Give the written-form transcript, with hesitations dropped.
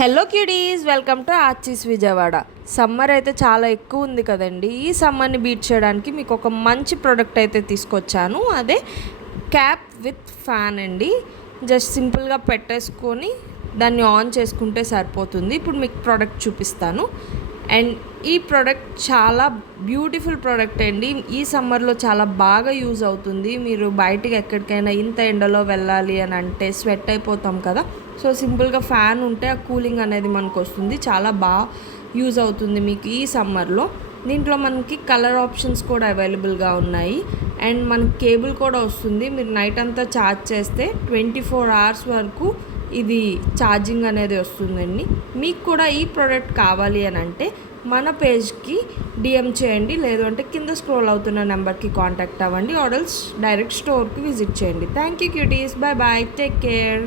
Hello cuties, welcome to Archies Vijayawada. Summer అయితే చాలా ఎక్కువ ఉంది కదండి. ఈ సమ్మర్ని బీట్ చేయడానికి మీకు ఒక మంచి ప్రోడక్ట్ అయితే తీసుకొచ్చాను. అదే క్యాప్ విత్ ఫ్యాన్ అండి. జస్ట్ సింపుల్గా పెట్టేసుకొని దాన్ని ఆన్ చేసుకుంటే సరిపోతుంది. ఇప్పుడు మీకు ప్రోడక్ట్ చూపిస్తాను. అండ్ ఈ ప్రోడక్ట్ చాలా బ్యూటిఫుల్ ప్రోడక్ట్ అండి. ఈ సమ్మర్లో చాలా బాగా యూజ్ అవుతుంది. మీరు బయటికి ఎక్కడికైనా ఇంత ఎండలో వెళ్ళాలి అని అంటే స్వెట్ అయిపోతాం కదా. సో సింపుల్గా ఫ్యాన్ ఉంటే ఆ కూలింగ్ అనేది మనకు వస్తుంది. చాలా బాగా యూజ్ అవుతుంది మీకు ఈ సమ్మర్లో. దీంట్లో మనకి కలర్ ఆప్షన్స్ కూడా అవైలబుల్గా ఉన్నాయి. అండ్ మనకి కేబుల్ కూడా వస్తుంది. మీరు నైట్ అంతా ఛార్జ్ చేస్తే 24 hours వరకు ఇది ఛార్జింగ్ అనేది వస్తుందండి. మీకు కూడా ఈ ప్రోడక్ట్ కావాలి అని అంటే మన పేజ్కి డిఎం చేయండి, లేదు అంటే కింద స్క్రోల్ అవుతున్న నెంబర్కి కాంటాక్ట్ అవ్వండి, ఆర్డర్స్ డైరెక్ట్ స్టోర్కి విజిట్ చేయండి. Thank you cuties, bye bye, take care.